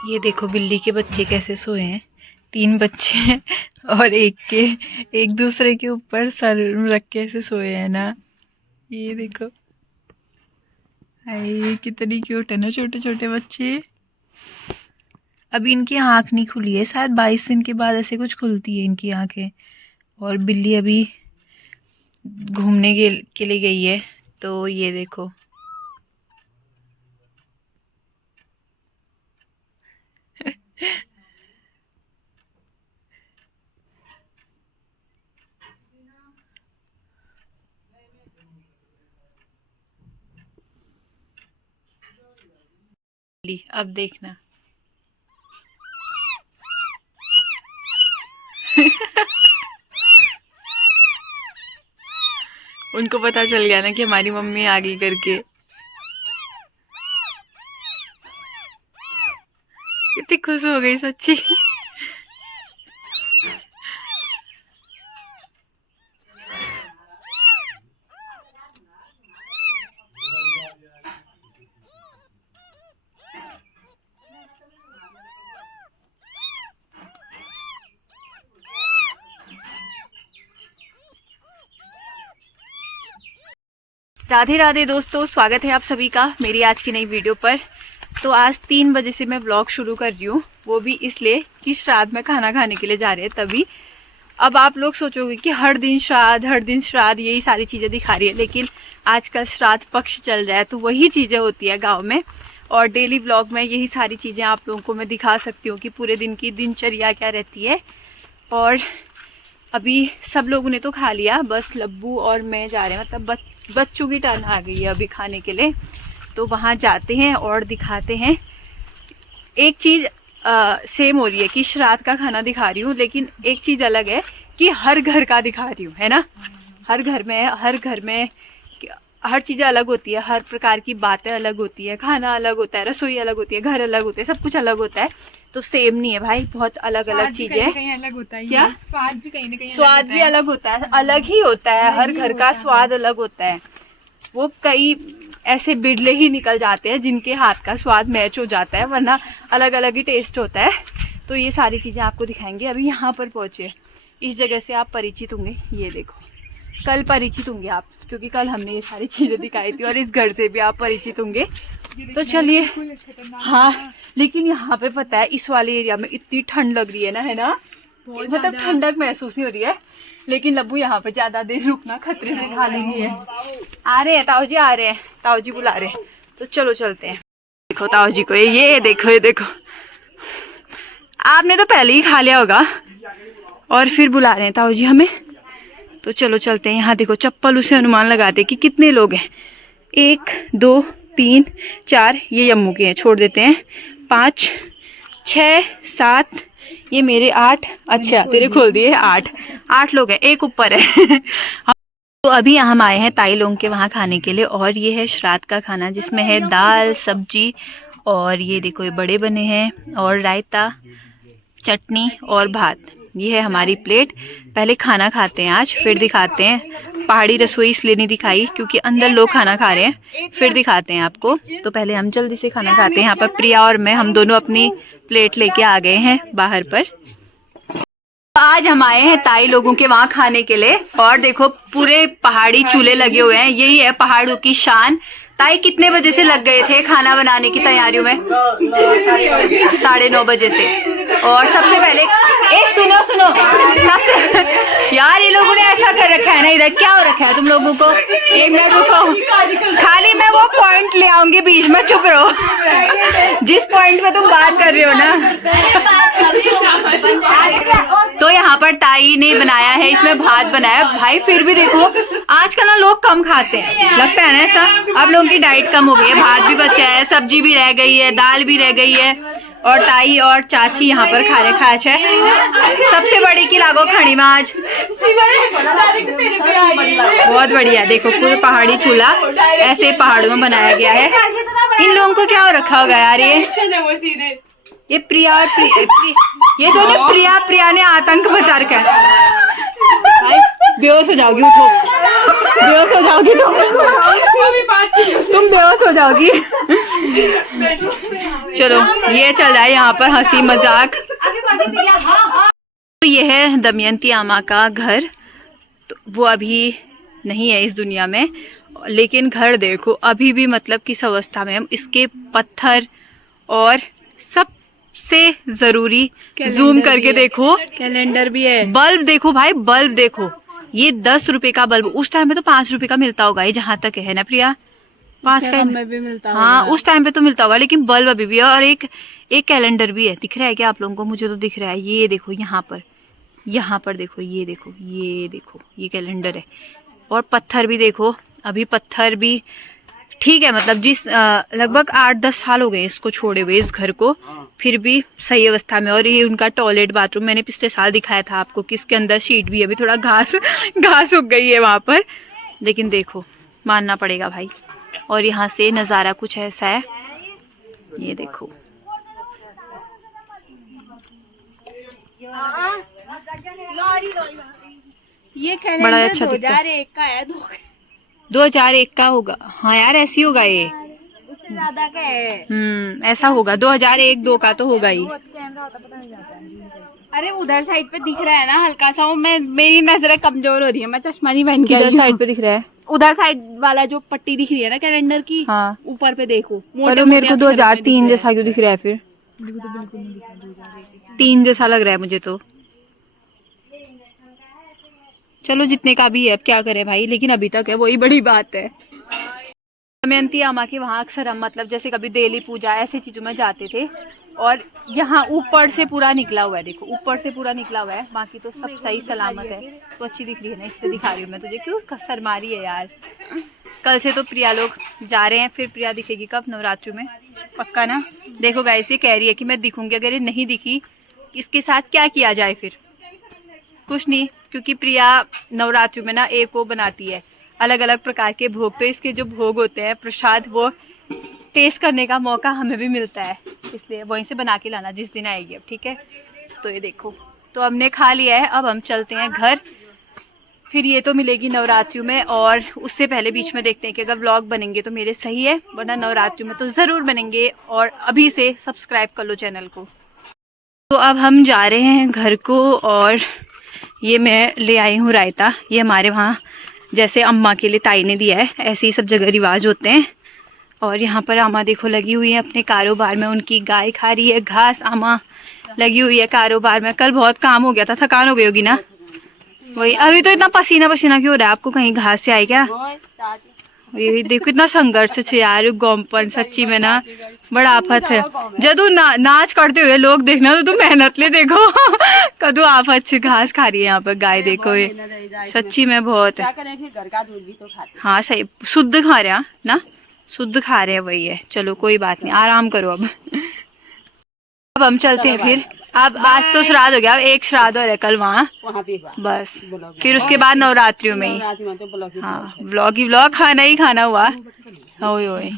ये देखो बिल्ली के बच्चे कैसे सोए हैं। 3 बच्चे हैं और एक दूसरे के ऊपर सर रख के ऐसे सोए हैं ना। ये देखो, हाय कितनी क्यूट है ना छोटे छोटे बच्चे। अभी इनकी आँख नहीं खुली है, शायद 22 दिन के बाद ऐसे कुछ खुलती है इनकी आँखें। और बिल्ली अभी घूमने के लिए गई है। तो ये देखो अब देखना उनको पता चल गया ना कि हमारी मम्मी आ गई करके। कितनी खुश हो गई सच्ची। राधे राधे दोस्तों, स्वागत है आप सभी का मेरी आज की नई वीडियो पर। तो आज 3 बजे से मैं व्लॉग शुरू कर रही हूँ, वो भी इसलिए कि श्राद्ध में खाना खाने के लिए जा रहे हैं तभी। अब आप लोग सोचोगे कि हर दिन श्राद्ध यही सारी चीज़ें दिखा रही है, लेकिन आज का श्राद्ध पक्ष चल रहा है तो वही चीज़ें होती है गाँव में। और डेली व्लॉग में यही सारी चीज़ें आप लोगों को मैं दिखा सकती हूँ कि पूरे दिन की दिनचर्या क्या रहती है। और अभी सब लोगों ने तो खा लिया, बस लब्बू और मैं जा रहे हैं, मतलब बच्चों की टर्न आ गई है अभी खाने के लिए। तो वहाँ जाते हैं और दिखाते हैं। एक चीज़ सेम हो रही है कि श्राद्ध का खाना दिखा रही हूँ, लेकिन एक चीज़ अलग है कि हर घर का दिखा रही हूँ, है ना। हर घर में हर चीज़ें अलग होती है, हर प्रकार की बातें अलग होती है, खाना अलग होता है, रसोई अलग होती है, घर अलग होते हैं, सब कुछ अलग होता है। तो सेम नहीं है भाई, बहुत अलग अलग चीजें अलग होता है। क्या स्वाद भी कहीं ना कहीं स्वाद भी अलग होता है, अलग ही होता है। हर घर का स्वाद अलग होता है। वो कई ऐसे बिरले ही निकल जाते हैं जिनके हाथ का स्वाद मैच हो जाता है, वरना अलग अलग ही टेस्ट होता है। तो ये सारी चीजें आपको दिखाएंगे। अभी यहाँ पर पहुंचे, इस जगह से आप परिचित होंगे। ये देखो, कल परिचित होंगे आप, क्योंकि कल हमने ये सारी चीजें दिखाई थी। और इस घर से भी आप परिचित होंगे। तो चलिए, हाँ, लेकिन यहाँ पे पता है इस वाले एरिया में इतनी ठंड लग रही है ना, है ना, मतलब ठंडक महसूस नहीं हो रही है। लेकिन लब्बू यहाँ पे ज्यादा देर रुकना खतरे से खाली नहीं है। आ रहे हैं ताऊ जी, आ रहे हैं, ताऊ जी बुला रहे हैं। तो चलो चलते हैं। देखो ताऊ जी को, ये देखो आपने तो पहले ही खा लिया होगा और फिर बुला रहे हैं ताऊ जी हमें। तो चलो चलते हैं। यहाँ देखो, चप्पल उसे अनुमान लगाते कि कितने लोग हैं। 1 2 3 4, ये यम्मू के हैं, छोड़ देते हैं। 5 6 7, ये मेरे 8, अच्छा तेरे खोल दिए 8 लोग हैं, एक ऊपर है। तो अभी हम आए हैं ताई लोगों के वहाँ खाने के लिए। और ये है श्राद्ध का खाना, जिसमें है दाल, सब्जी, और ये देखो ये बड़े बने हैं, और रायता, चटनी और भात। ये है हमारी प्लेट। पहले खाना खाते हैं आज, फिर दिखाते हैं। पहाड़ी रसोई इसलिए नहीं दिखाई क्योंकि अंदर लोग खाना खा रहे हैं, फिर दिखाते हैं आपको। तो पहले हम जल्दी से खाना खाते हैं। यहाँ पर प्रिया और मैं, हम दोनों अपनी प्लेट लेके आ गए हैं बाहर पर। आज हम आए हैं ताई लोगों के वहाँ खाने के लिए। और देखो पूरे पहाड़ी चूल्हे लगे हुए हैं, यही है पहाड़ों की शान। ताई कितने बजे से लग गए थे खाना बनाने की तैयारियों में? 9:30 बजे से। और सबसे पहले सुनो सबसे, यार ये लोगों ने ऐसा कर रखा है ना, इधर क्या हो रखा है तुम लोगों को? एक मिनट रुको, खाली मैं वो पॉइंट ले आऊंगी बीच में, चुप रहो। जिस पॉइंट पे तुम बात कर रहे हो ना। तो यहाँ पर ताई ने बनाया है, इसमें भात बनाया भाई। फिर भी देखो आजकल ना लोग कम खाते हैं, लगता है ना ऐसा। अब लोगों की डाइट कम हो गई है, भात भी बचा है, सब्जी भी रह गई है, दाल भी रह गई है। और ताई और चाची यहाँ पर खा रहे खाच है। सबसे बड़ी की लागो खड़ी में आज, बहुत बढ़िया। देखो पूरे पहाड़ी चूल्हा ऐसे पहाड़ों में बनाया गया है। इन लोगों को क्या हो रखा होगा यार? ये प्रिया और ये दोनों प्रिया ने आतंक मचा रखा है। बेहोश हो जाओगी, उठो, बेहोश हो जाओगी तुम बेहोश हो जाओगी। चलो ये चल रहा है यहाँ पर हंसी मजाक। तो ये है दमयंती आमा का घर। तो वो अभी नहीं है इस दुनिया में, लेकिन घर देखो अभी भी मतलब किस अवस्था में। हम इसके पत्थर और सबसे जरूरी जूम करके देखो, कैलेंडर भी है। बल्ब देखो भाई, बल्ब देखो। ये 10 रुपए का बल्ब, उस टाइम पे तो 5 रुपए का मिलता होगा ये, जहाँ तक है ना प्रिया, 5 का में भी मिलता हाँ उस टाइम पे तो मिलता होगा, लेकिन बल्ब अभी भी है। और एक कैलेंडर भी है, दिख रहा है क्या आप लोगों को? मुझे तो दिख रहा है। ये देखो यहाँ पर देखो, ये देखो, ये कैलेंडर है। और पत्थर भी देखो, अभी पत्थर भी ठीक है, मतलब जिस लगभग 8-10 साल हो गए इसको छोड़े हुए, इस घर को, फिर भी सही अवस्था में। और ये उनका टॉयलेट बाथरूम मैंने पिछले साल दिखाया था आपको कि इसके अंदर शीट भी, अभी थोड़ा घास उग गई है वहाँ पर, लेकिन देखो मानना पड़ेगा भाई। और यहाँ से नज़ारा कुछ ऐसा है, ये देखो। ये बड़ा अच्छा 2001 का है। 2001 का होगा, हाँ यार ऐसी होगा ये, उससे ज्यादा का है। ऐसा होगा 2001-2 का तो होगा ही। अरे उधर साइड पे दिख रहा है ना हल्का सा, वो मेरी नजर कमजोर हो रही है, मैं चश्मा नहीं पहन के आई हूँ। साइड पे दिख रहा है, उधर साइड वाला जो पट्टी दिख रही है ना कैलेंडर की, हाँ ऊपर पे देखो। पर मेरे को 2003 जैसा क्यों दिख रहा है फिर? 3 जैसा लग रहा है मुझे तो। चलो जितने का भी है, अब क्या करें भाई, लेकिन अभी तक है, वही बड़ी बात है। दमयंती आमा के वहाँ अक्सर हम मतलब जैसे कभी डेली पूजा ऐसी चीजों में जाते थे। और यहाँ ऊपर से पूरा निकला हुआ है, देखो ऊपर से पूरा निकला हुआ है, बाकी तो सब सही सलामत है। तो अच्छी दिख रही है ना, इससे दिखा रही हूँ मैं तुझे, क्यों शर्मा रही है यार। कल से तो प्रिया लोग जा रहे हैं, फिर प्रिया दिखेगी कब? नवरात्रि में पक्का ना। देखो गाइस, ये कह रही है कि मैं दिखूंगी, अगर ये नहीं दिखी इसके साथ क्या किया जाए फिर? कुछ नहीं, क्योंकि प्रिया नवरात्रि में ना एक वो बनाती है अलग अलग प्रकार के भोग, तो इसके जो भोग होते हैं प्रसाद, वो टेस्ट करने का मौका हमें भी मिलता है, इसलिए वहीं से बना के लाना जिस दिन आएगी अब, ठीक है। तो ये देखो, तो हमने खा लिया है, अब हम चलते हैं घर। फिर ये तो मिलेगी नवरात्रि में, और उससे पहले बीच में देखते हैं कि अगर व्लॉग बनेंगे तो मेरे सही है, वरना नवरात्रि में तो ज़रूर बनेंगे। और अभी से सब्सक्राइब कर लो चैनल को। तो अब हम जा रहे हैं घर को, और ये मैं ले आई हूँ रायता। ये हमारे वहाँ जैसे अम्मा के लिए ताई ने दिया है, ऐसे ही सब जगह रिवाज होते हैं। और यहाँ पर आमा देखो लगी हुई है अपने कारोबार में, उनकी गाय खा रही है घास, आमा लगी हुई है कारोबार में। कल बहुत काम हो गया था, थकान हो गई होगी ना? वही, अभी तो इतना पसीना क्यों हो रहा है आपको? कहीं घास से आए क्या? ये देखो इतना संघर्ष यार गोमपन, सच्ची में ना बड़ा आफत है। जदू नाच करते हुए लोग देखना तो तू मेहनत ले देखो कदू आफत घास खा रही है यहाँ पर गाय, देखो ये सच्ची में बहुत है। हाँ सही, शुद्ध खा रहे हैं ना, शुद्ध खा रहे हैं, वही है। चलो कोई बात नहीं, आराम करो अब हम चलते हैं फिर। अब आज तो श्राद्ध हो गया, अब एक श्राद्ध और है कल वहाँ बस, फिर उसके बाद नवरात्रियों में ही हाँ व्लॉग ही व्लॉग, खाना ही खाना हुआ। ओए ओए।